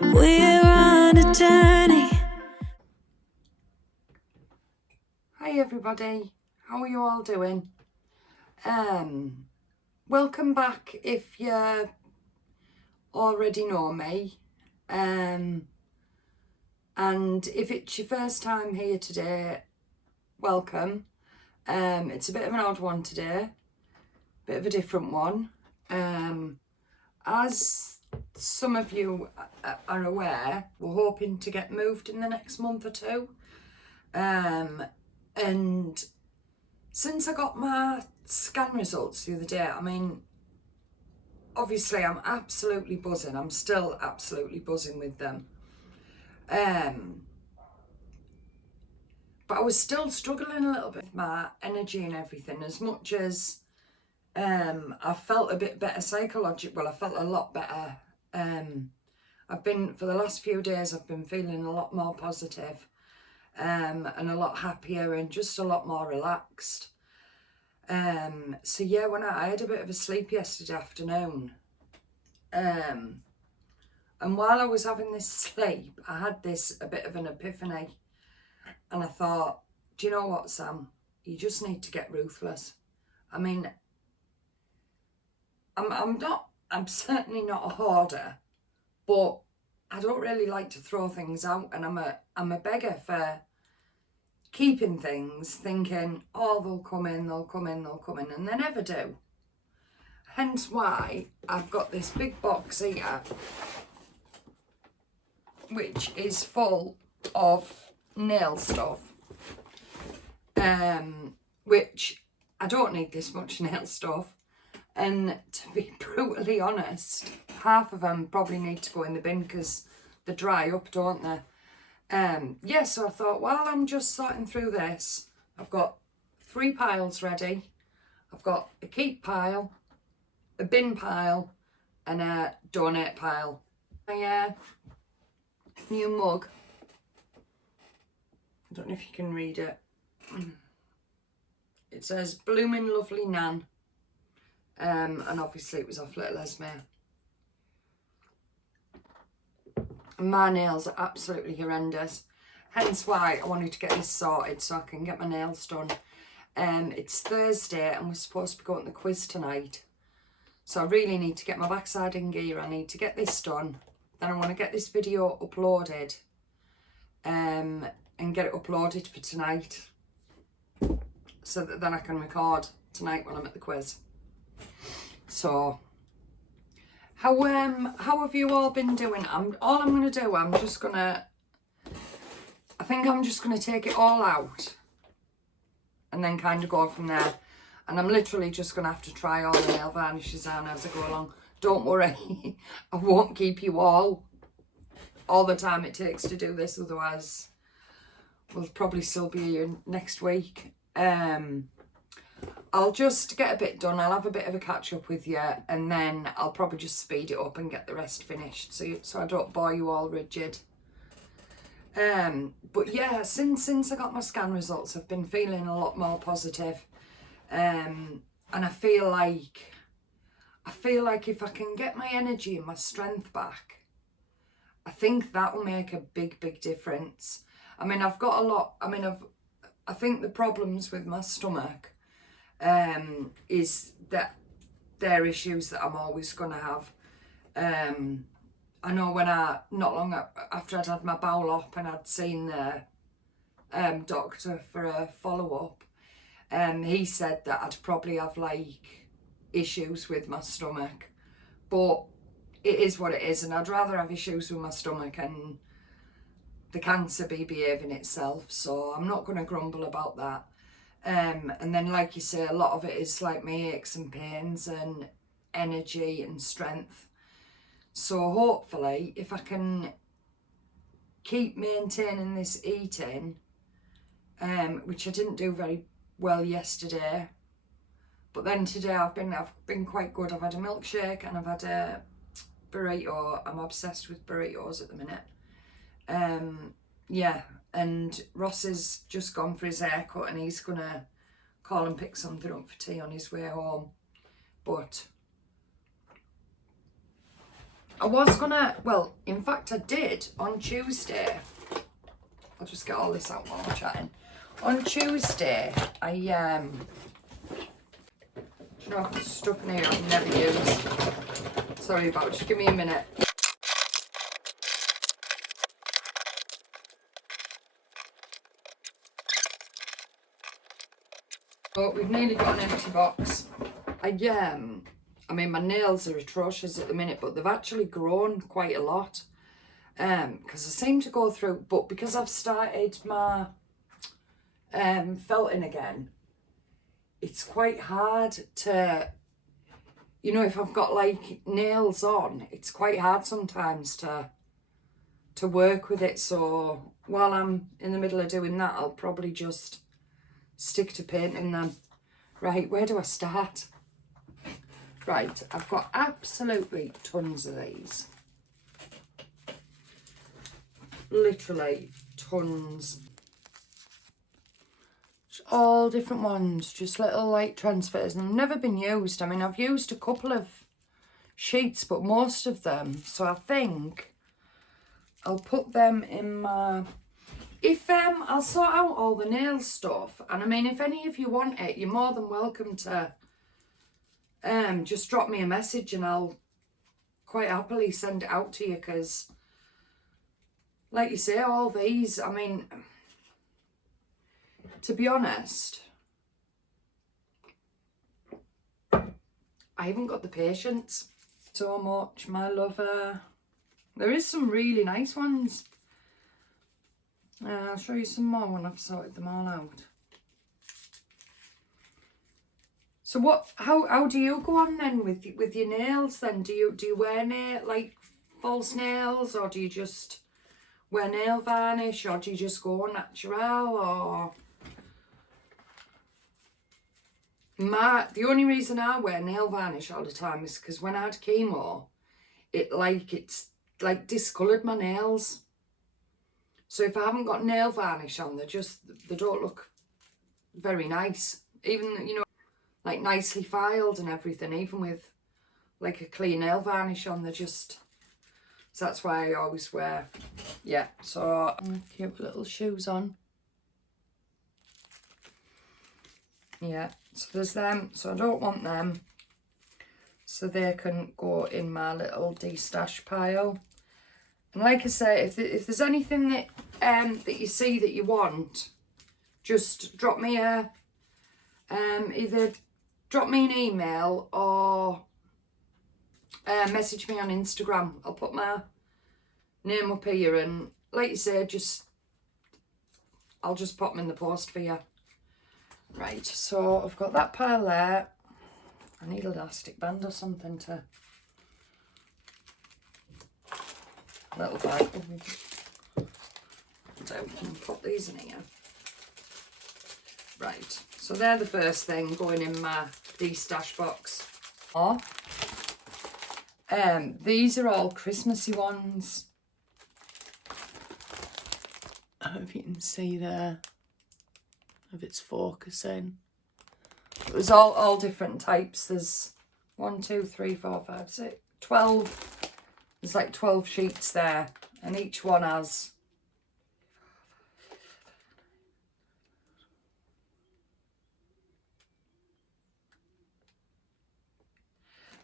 We're on a journey. Hi everybody, how are you all doing? Welcome back if you already know me. And if it's your first time here today, welcome. It's a bit of an odd one today, bit of a different one. As some of you are aware, we're hoping to get moved in the next month or two. And since I got my scan results the other day, I mean, obviously I'm absolutely buzzing. I'm still absolutely buzzing with them. But I was still struggling a little bit with my energy and everything, as much as I felt a bit better psychologically. Well, I felt a lot better. I've been, for the last few days, I've been feeling a lot more positive, and a lot happier and just a lot more relaxed. So yeah, when I had a bit of a sleep yesterday afternoon, and while I was having this sleep, I had a bit of an epiphany, and I thought, do you know what, Sam? You just need to get ruthless. I mean, I'm certainly not a hoarder, but I don't really like to throw things out, and I'm a beggar for keeping things, thinking, oh, they'll come in, and they never do. Hence why I've got this big box here, which is full of nail stuff, which I don't need this much nail stuff. And to be brutally honest, half of them probably need to go in the bin because they dry up, don't they? Yeah, so I thought, while I'm just sorting through this, I've got 3 piles ready. I've got a keep pile, a bin pile, and a donate pile. My new mug. I don't know if you can read it. It says Bloomin' Lovely Nan. And obviously it was off Little Esme. And my nails are absolutely horrendous. Hence why I wanted to get this sorted so I can get my nails done. It's Thursday and we're supposed to be going to the quiz tonight. So I really need to get my backside in gear. I need to get this done. Then I want to get this video uploaded. And get it uploaded for tonight. So that then I can record tonight when I'm at the quiz. So, how have you all been doing? I think I'm just gonna take it all out and then kind of go from there. And I'm literally just gonna have to try all the nail varnishes on as I go along. Don't worry, I won't keep you all the time it takes to do this, otherwise we'll probably still be here next week. I'll just get a bit done. I'll have a bit of a catch up with you, and then I'll probably just speed it up and get the rest finished, so I don't bore you all rigid. But yeah, since I got my scan results, I've been feeling a lot more positive. And I feel like if I can get my energy and my strength back, I think that will make a big difference. I mean, I've got a lot. I mean, I think the problems with my stomach is that they're issues that I'm always going to have. I know when not long after I'd had my bowel op and I'd seen the doctor for a follow-up, he said that I'd probably have like issues with my stomach, but it is what it is, and I'd rather have issues with my stomach and the cancer be behaving itself, so I'm not going to grumble about that. And then, like you say, a lot of it is like my aches and pains and energy and strength. So hopefully, if I can keep maintaining this eating, which I didn't do very well yesterday, but then today I've been quite good. I've had a milkshake and I've had a burrito. I'm obsessed with burritos at the minute. Yeah, and Ross has just gone for his haircut and he's gonna call and pick something up for tea on his way home. But I was gonna, well, in fact I did on Tuesday. I'll just get all this out while I'm chatting. On Tuesday, I, do you know, I've got stuff in here I've never used. Sorry about it, just give me a minute. But we've nearly got an empty box. I mean, my nails are atrocious at the minute, but they've actually grown quite a lot. Because I seem to go through, but because I've started my felting again, it's quite hard to, you know, if I've got like nails on, it's quite hard sometimes to work with it. So while I'm in the middle of doing that, I'll probably just stick to painting them. Right, where do I start? Right, I've got absolutely tons of these. Literally tons. All different ones, just little light transfers, and they've never been used. I mean, I've used a couple of sheets, but most of them, so I think I'll put them in my, if I'll sort out all the nail stuff, and I mean, if any of you want it, you're more than welcome to just drop me a message and I'll quite happily send it out to you, because like you say, all these, I mean, to be honest, I haven't got the patience so much, my lover. There is some really nice ones. I'll show you some more when I've sorted them all out. So how do you go on then with your nails then? Do you wear like false nails, or do you just wear nail varnish, or do you just go natural, or? The only reason I wear nail varnish all the time is because when I had chemo, it's discoloured my nails. So if I haven't got nail varnish on, they don't look very nice. Even, you know, like nicely filed and everything, even with like a clean nail varnish on, so that's why I always wear, yeah, so cute little shoes on. Yeah, so there's them, so I don't want them, so they can go in my little de-stash pile. And like I say, if there's anything that that you see that you want, just drop me either drop me an email or message me on Instagram. I'll put my name up here, and like you say, I'll just pop them in the post for you. Right, so I've got that pile there. I need an elastic band or something to, little bag. So we can put these in here. Right, so they're the first thing going in my de-stash box. These are all Christmassy ones. I don't know if you can see there, if it's focusing. It was all different types. There's 1, 2, 3, 4, 5, 6, 12. There's like 12 sheets there, and each one has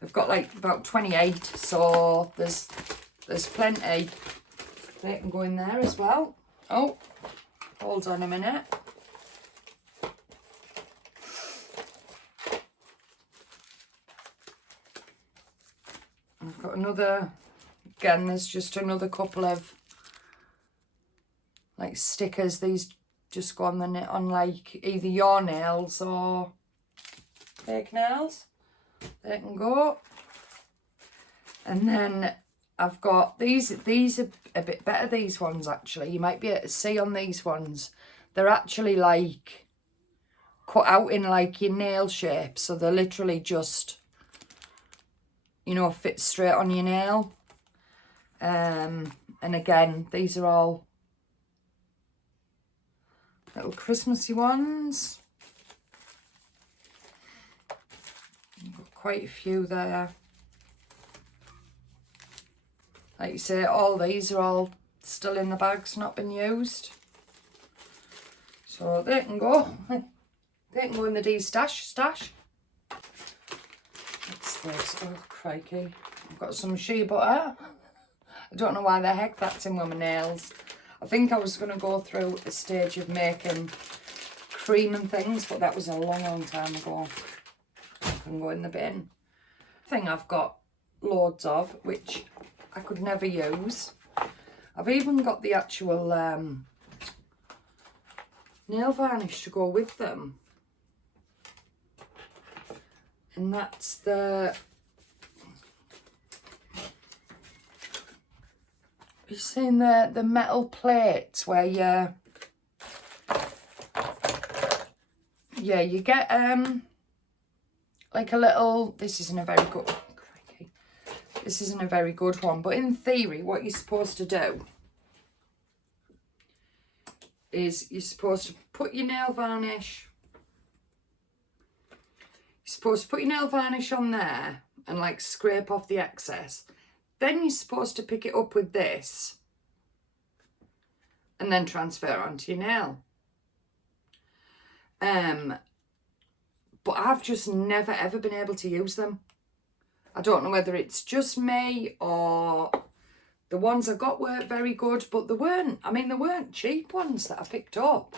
I've got like about 28, so there's plenty. They can go in there as well. Oh, hold on a minute. I've got another, again, there's just another couple of like stickers. These just go on on like either your nails or fake nails. They can go. And then I've got these are a bit better, these ones actually. You might be able to see on these ones, they're actually like cut out in like your nail shape, so they're literally just, you know, fit straight on your nail. And again, these are all little Christmassy ones. I've got quite a few there. Like you say, all these are all still in the bags, not been used. So they can go. They can go in the stash. What's this? Oh, crikey. I've got some shea butter. I don't know why the heck that's in with my nails. I think I was going to go through a stage of making cream and things, but that was a long time ago. I can go in the bin. Thing I've got loads of, which I could never use. I've even got the actual nail varnish to go with them. And that's the... You've seen the metal plates where you get like a little, this isn't a very good, crikey, this isn't a very good one, but in theory what you're supposed to do is you're supposed to put your nail varnish, on there and like scrape off the excess. Then you're supposed to pick it up with this and then transfer onto your nail. But I've just never ever been able to use them. I don't know whether it's just me or the ones I got weren't very good, but they weren't cheap ones that I picked up.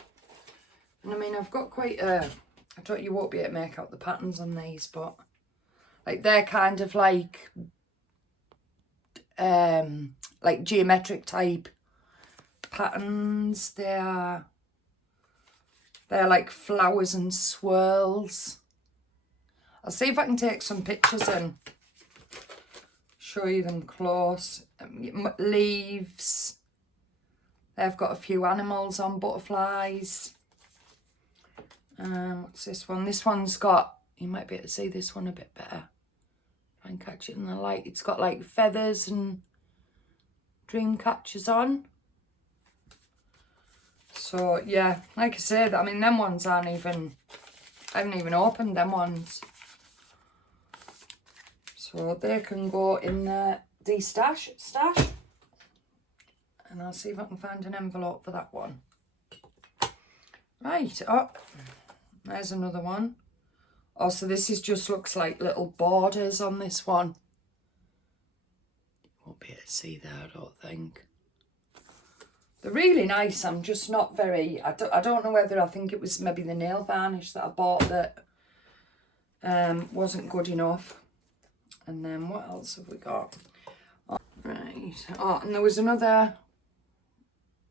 And I mean, I've got quite a, I thought you won't be able to make out the patterns on these, but like they're kind of like geometric type patterns. They're like flowers and swirls. I'll see if I can take some pictures and show you them close. Leaves. They've got a few animals on, butterflies. What's this one? This one's got, you might be able to see this one a bit better. Try and catch it in the light. It's got like feathers and dream catchers on. So yeah, like I said, I mean them ones I haven't even opened them ones. So they can go in the stash. And I'll see if I can find an envelope for that one. Right, oh, there's another one. Oh, so this just looks like little borders on this one. Won't be able to see that, I don't think. They're really nice. I'm just not very... I don't know whether I think it was maybe the nail varnish that I bought that wasn't good enough. And then what else have we got? Oh, right. Oh, and there was another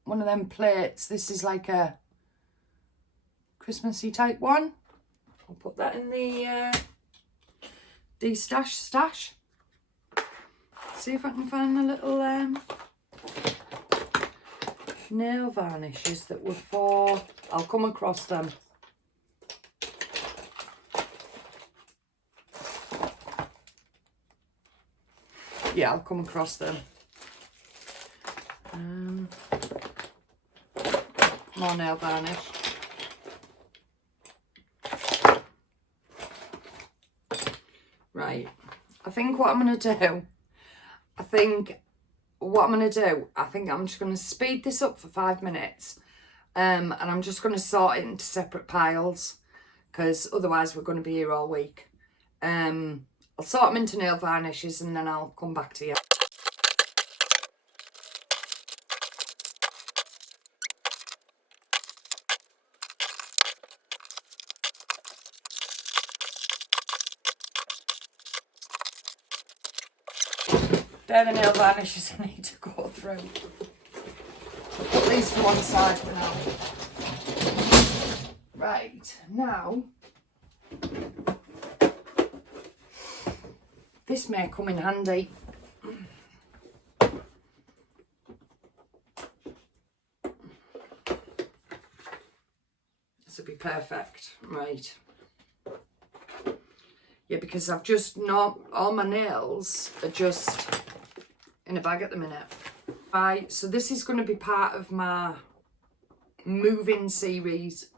one of them plates. This is like a Christmassy type one. I'll put that in the stash. See if I can find the little nail varnishes that were for... I'll come across them. Yeah, I'll come across them. More nail varnish. Right, I think what I'm going to do, I think I'm just going to speed this up for 5 minutes, and I'm just going to sort it into separate piles, because otherwise we're going to be here all week. I'll sort them into nail varnishes and then I'll come back to you. They're the nail varnishes I need to go through. I'll put these to one side for now. Right, now, this may come in handy. This would be perfect, right. Yeah, because I've just not, all my nails are just in a bag at the minute. Right, so this is going to be part of my moving series.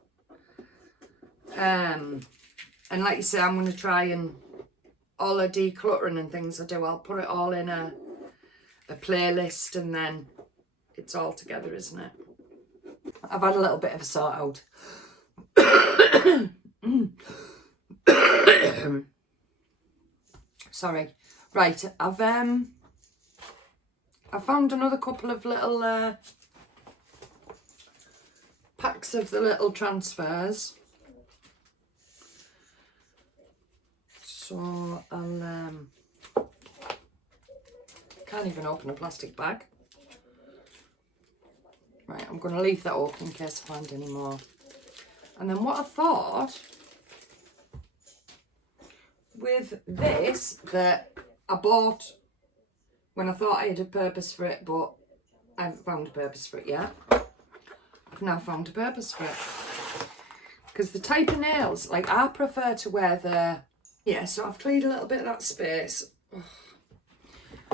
And like you say, I'm going to try and all the decluttering and things I do, I'll put it all in a a playlist, and then it's all together, isn't it? I've had a little bit of a sort out. Sorry. Right, I found another couple of little packs of the little transfers. So I'll can't even open a plastic bag. Right, I'm going to leave that open in case I find any more. And then what I thought with this that I bought when I thought I had a purpose for it, but I haven't found a purpose for it yet. I've now found a purpose for it. Because the type of nails, like I prefer to wear the, yeah, so I've cleared a little bit of that space.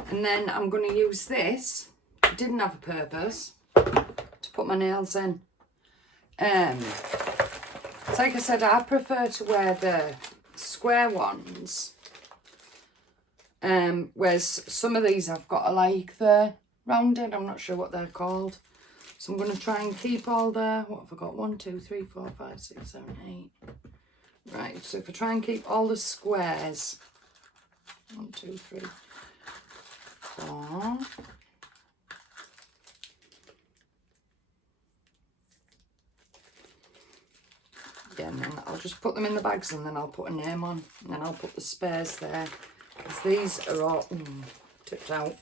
And then I'm going to use this, it didn't have a purpose, to put my nails in. It's like I said, I prefer to wear the square ones. Whereas some of these I've got like the rounded, I'm not sure what they're called. So I'm going to try and keep all the, what have I got? 1, 2, 3, 4, 5, 6, 7, 8. Right, so if I try and keep all the squares, 1, 2, 3, 4. Yeah, and then I'll just put them in the bags and then I'll put a name on. And then I'll put the spares there. Because these are all tipped out.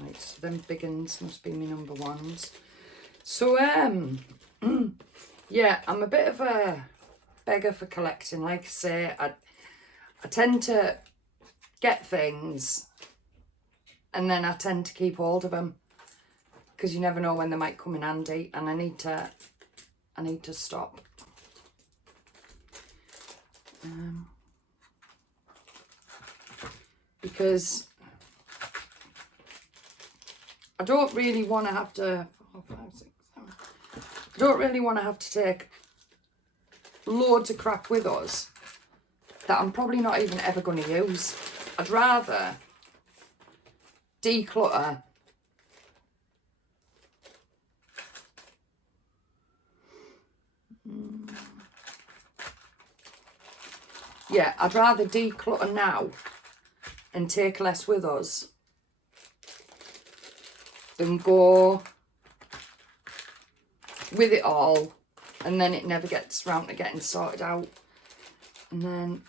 Right, so them big uns must be my number ones. So, yeah, I'm a bit of a beggar for collecting. Like I say, I tend to get things and then I tend to keep hold of them. Because you never know when they might come in handy, and I need to stop. Because I don't really want to have to 4, 5, 6, 7. I don't really want to have to take loads of crap with us that I'm probably not even ever going to use. I'd rather declutter. Yeah, I'd rather declutter now and take less with us than go with it all and then it never gets round to getting sorted out. And then,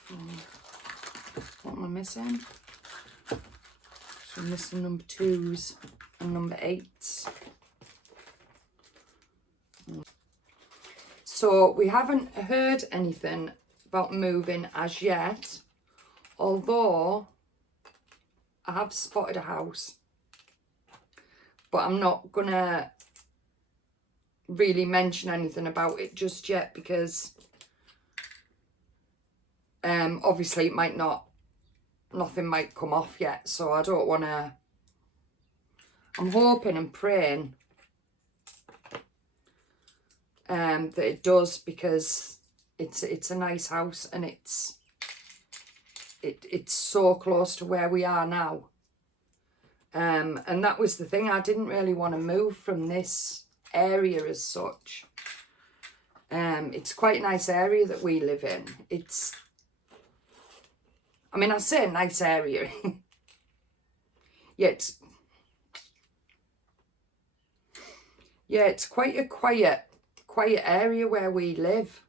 what am I missing? So I'm missing number 2s and number 8s. So we haven't heard anything about moving as yet, although I have spotted a house, but I'm not gonna really mention anything about it just yet because obviously it might nothing might come off yet, so I don't want to. I'm hoping and praying that it does, because it's a nice house and it's so close to where we are now. And that was the thing, I didn't really want to move from this area as such. It's quite a nice area that we live in. I mean, I say a nice area. It's quite a quiet area where we live.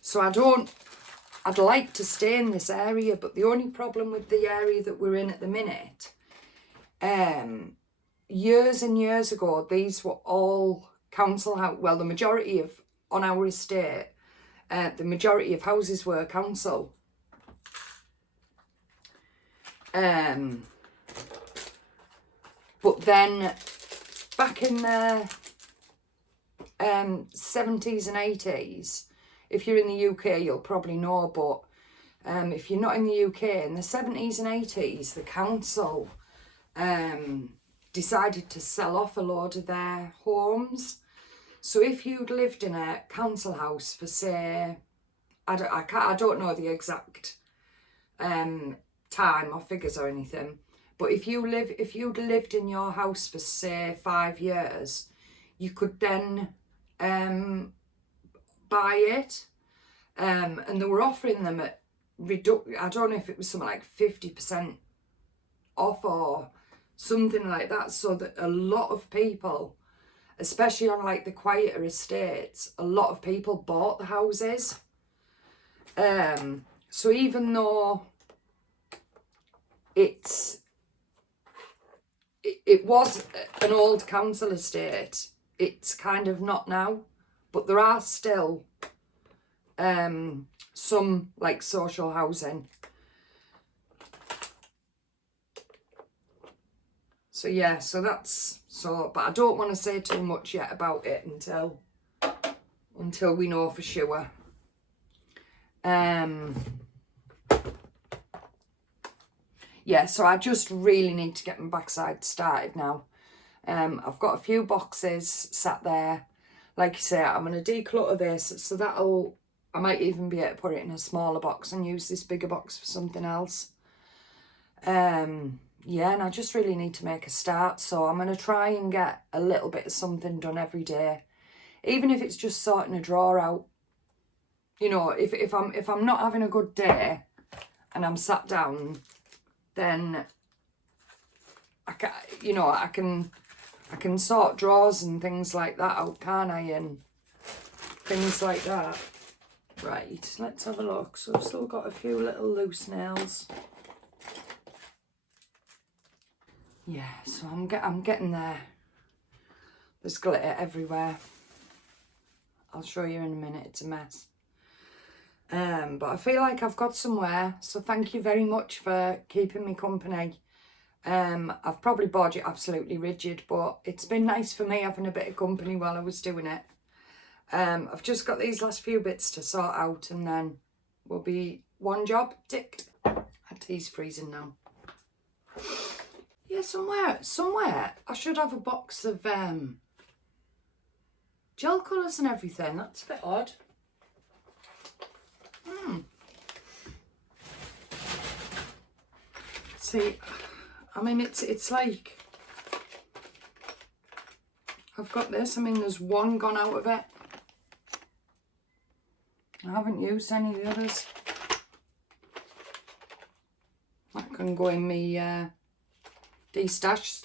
So I'd like to stay in this area, but the only problem with the area that we're in at the minute, years and years ago, these were all council house. Well, the majority of, on our estate, the majority of houses were council. But then back in the 70s and 80s, if you're in the UK you'll probably know, but if you're not in the UK, in the 70s and 80s the council decided to sell off a load of their homes. So if you'd lived in a council house for, say, I don't know the exact time or figures or anything, but if you'd lived in your house for say 5 years, you could then buy it, and they were offering them at I don't know if it was something like 50% off or something like that, so that a lot of people, especially on like the quieter estates, a lot of people bought the houses. So even though it was an old council estate, it's kind of not now, but there are still some like social housing. So yeah, so that's but I don't want to say too much yet about it until we know for sure. Yeah, so I just really need to get my backside started now. I've got a few boxes sat there. Like I say, I'm going to declutter this, so I might even be able to put it in a smaller box and use this bigger box for something else. Yeah, and I just really need to make a start, so I'm going to try and get a little bit of something done every day, even if it's just sorting a drawer out. You know, if I'm not having a good day and I'm sat down, then I can sort drawers and things like that out, can't I? And things like that. Right, let's have a look. So I've still got a few little loose nails. Yeah, so I'm getting there. There's glitter everywhere. I'll show you in a minute. It's a mess. But I feel like I've got somewhere. So thank you very much for keeping me company. I've probably bored you absolutely rigid, but it's been nice for me having a bit of company while I was doing it. I've just got these last few bits to sort out, and then we'll be one job tick. Our tea's freezing now. Yeah, somewhere I should have a box of gel colours and everything. That's a bit odd. See, I mean, it's like I've got this. I mean, there's one gone out of it. I haven't used any of the others. That can go in me stash.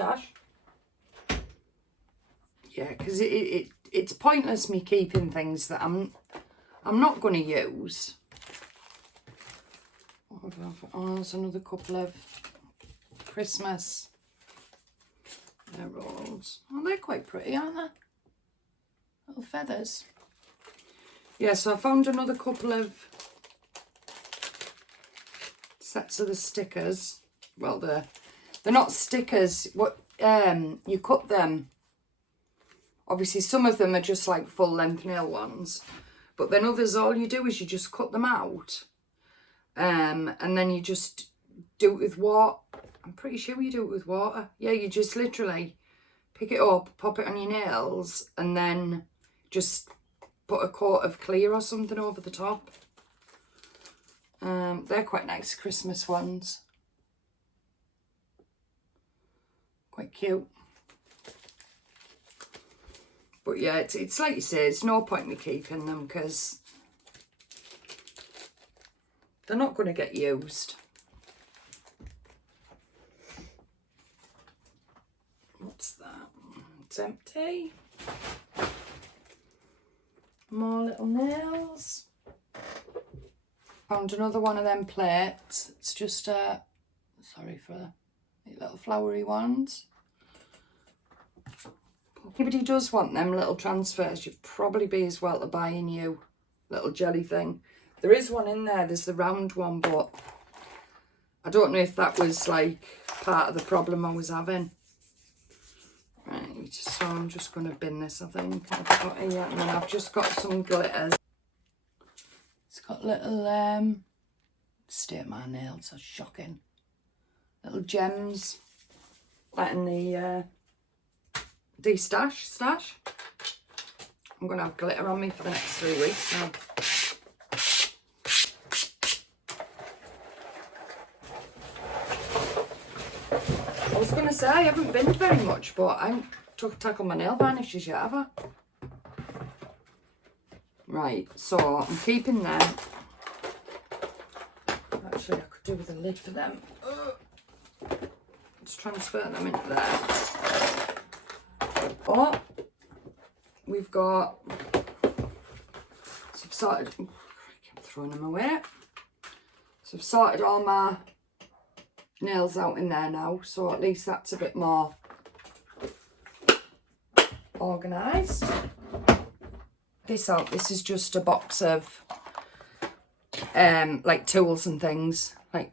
Yeah, because it's pointless me keeping things that I'm not going to use. Oh, there's another couple of Christmas rolls. Oh, they're quite pretty, aren't they? Little feathers. Yeah, so I found another couple of sets of the stickers. Well, they're not stickers. What you cut them. Obviously, some of them are just like full length nail ones, but then others, all you do is you just cut them out, and then you just do it with water. I'm pretty sure you do it with water. Yeah, you just literally pick it up, pop it on your nails, and then just put a coat of clear or something over the top. They're quite nice Christmas ones. Quite cute. But yeah, it's like you say, it's no point me keeping them because they're not going to get used. What's that? It's empty. More little nails. Found another one of them plates. It's just sorry for the little flowery ones. If anybody does want them little transfers, you'd probably be as well to buy a new little jelly thing. There is one in there, there's the round one, but I don't know if that was like part of the problem I was having. Right, so I'm just going to bin this, I think. I've got here, and then I've just got some glitters. It's got little, state my nails, that's shocking. Little gems, like in the stash. I'm going to have glitter on me for the next 3 weeks now. I was going to say, I haven't been very much, but I haven't tackled my nail varnishes yet, have I? Right, so I'm keeping them. Actually, I could do with a lid for them. Let's transfer them into there. Oh, we've got, so I've sorted, I keep throwing them away. So I've sorted all my nails out in there now, so at least that's a bit more organised. This is just a box of like tools and things, like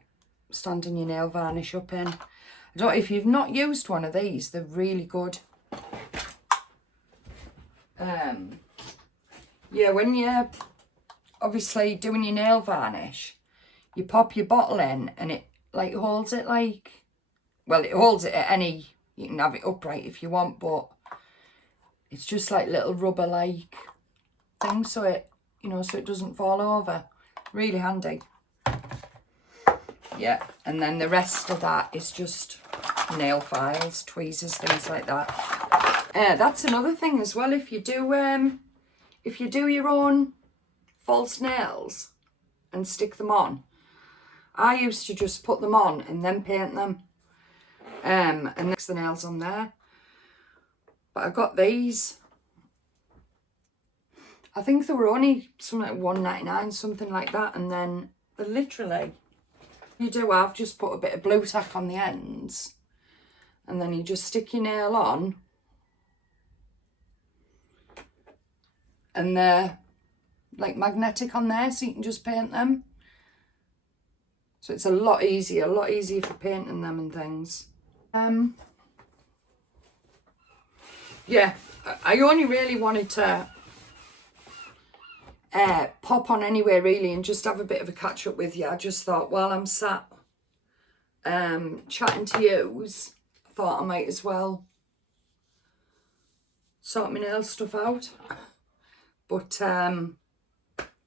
standing your nail varnish up in. I don't know if you've not used one of these, they're really good. Yeah, when you're obviously doing your nail varnish, you pop your bottle in and it like holds it like, well, it holds it at any, you can have it upright if you want, but it's just like little rubber like thing, so it, you know, so it doesn't fall over. Really handy. Yeah, and then the rest of that is just nail files, tweezers, things like that. That's another thing as well. If you do your own false nails and stick them on, I used to just put them on and then paint them, and mix the nails on there. But I got these. I think they were only something like $1.99, something like that, and then they're literally, you do have just put a bit of blue tack on the ends, and then you just stick your nail on, and they're like magnetic on there, so you can just paint them. So it's a lot easier for painting them and things. Yeah, I only really wanted to pop on anyway, really, and just have a bit of a catch up with you. I just thought, while I'm sat chatting to yous, I thought I might as well sort my nail stuff out. But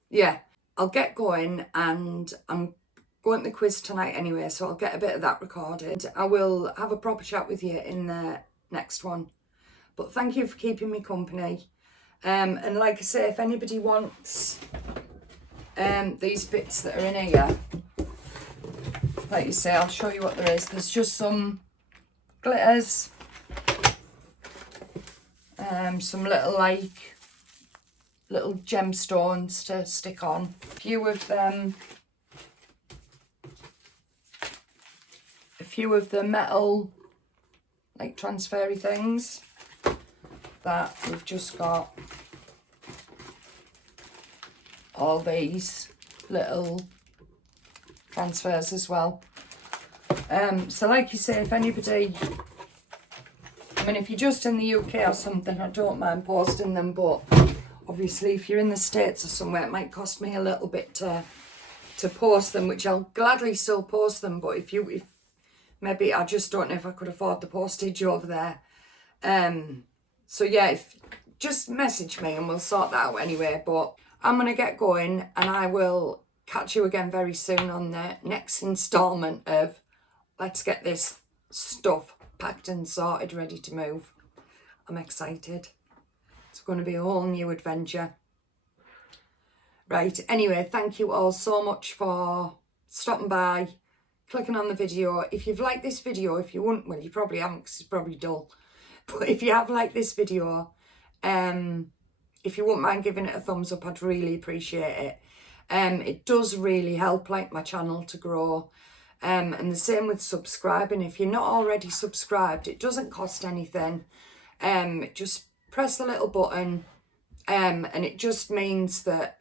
yeah, I'll get going, and I'm going to the quiz tonight anyway, so I'll get a bit of that recorded. I will have a proper chat with you in the next one. But thank you for keeping me company. And like I say, if anybody wants these bits that are in here, like you say, I'll show you what there is. There's just some glitters, some little gemstones to stick on. A few of the metal like transfery things that we've just got. All these little transfers as well. So like you say, if anybody, I mean, if you're just in the UK or something, I don't mind posting them, but obviously if you're in the States or somewhere, it might cost me a little bit to post them, which I'll gladly still post them, but if maybe I just don't know if I could afford the postage over there. So yeah, just message me and we'll sort that out anyway. But I'm going to get going, and I will catch you again very soon on the next instalment of let's get this stuff packed and sorted, ready to move. I'm excited. It's going to be a whole new adventure. Right, anyway, thank you all so much for stopping by, clicking on the video. If you've liked this video, if you wouldn't, well, you probably haven't because it's probably dull. But if you have liked this video, if you wouldn't mind giving it a thumbs up, I'd really appreciate it. It does really help like my channel to grow. And the same with subscribing. If you're not already subscribed, it doesn't cost anything. Just press the little button, and it just means that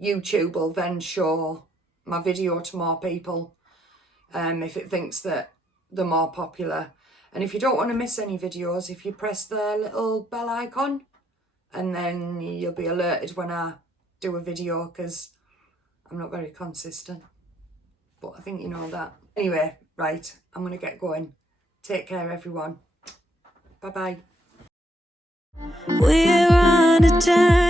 YouTube will then show my video to more people, if it thinks that they're more popular. And if you don't want to miss any videos, if you press the little bell icon, and then you'll be alerted when I do a video, because I'm not very consistent, but I think you know that. Anyway, right, I'm going to get going. Take care, everyone. Bye-bye. We're on a journey.